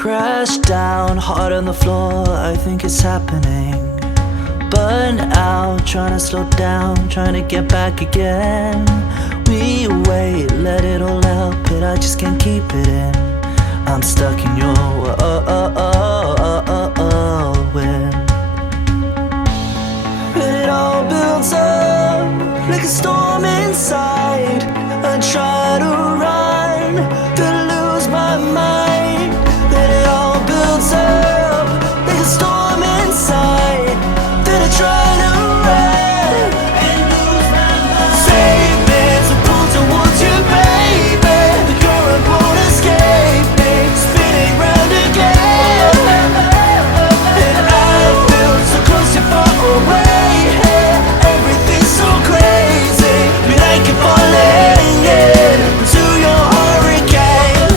Crash down, hard on the floor, I think it's happening. Burn out, trying to slow down, trying to get back again. We wait, let it all out, but I just can't keep it in. I'm stuck in your whirlwind. It all builds up like a storm inside. I try to run, then lose my mind. Then it all builds up like a storm inside. Then I try to run and lose my mind. Save me, so pull towards you, baby. The current won't escape me, spinning round again. And I feel so close yet far away. Everything's so crazy, but I keep falling into your hurricane.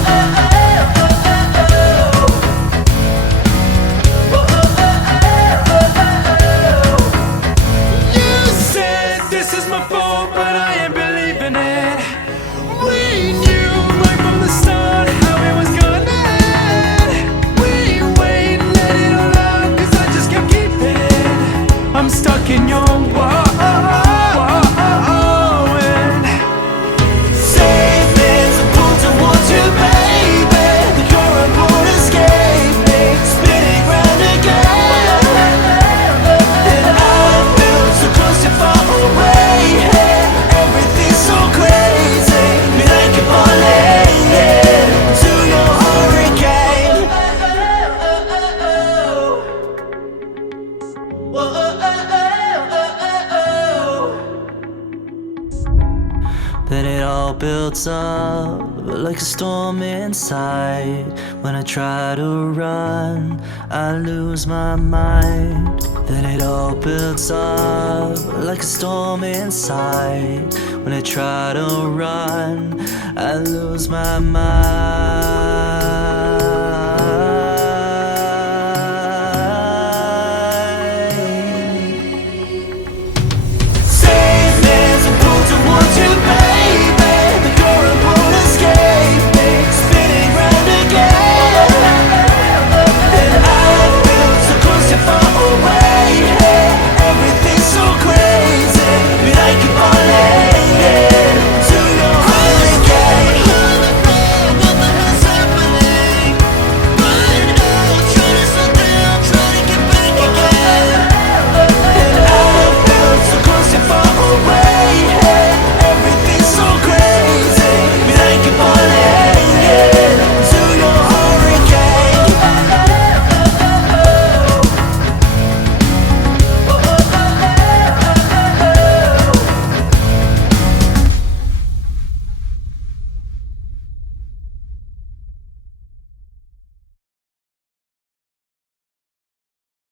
You said this is my fault, but I ain't believing it. We knew right from the start how it was gonna end. We wait, let it all out, 'cause I just can't keep it in. I'm stuck in your whirlwind. Save me, so pull towards you, baby. The current won't escape me, spinning round again. And I feel so close yet far away. Everything's so crazy, but I keep falling into your hurricane. Then it all builds up like a storm inside. When I try to run, I lose my mind. Then it all builds up like a storm inside. When I try to run, I lose my mind.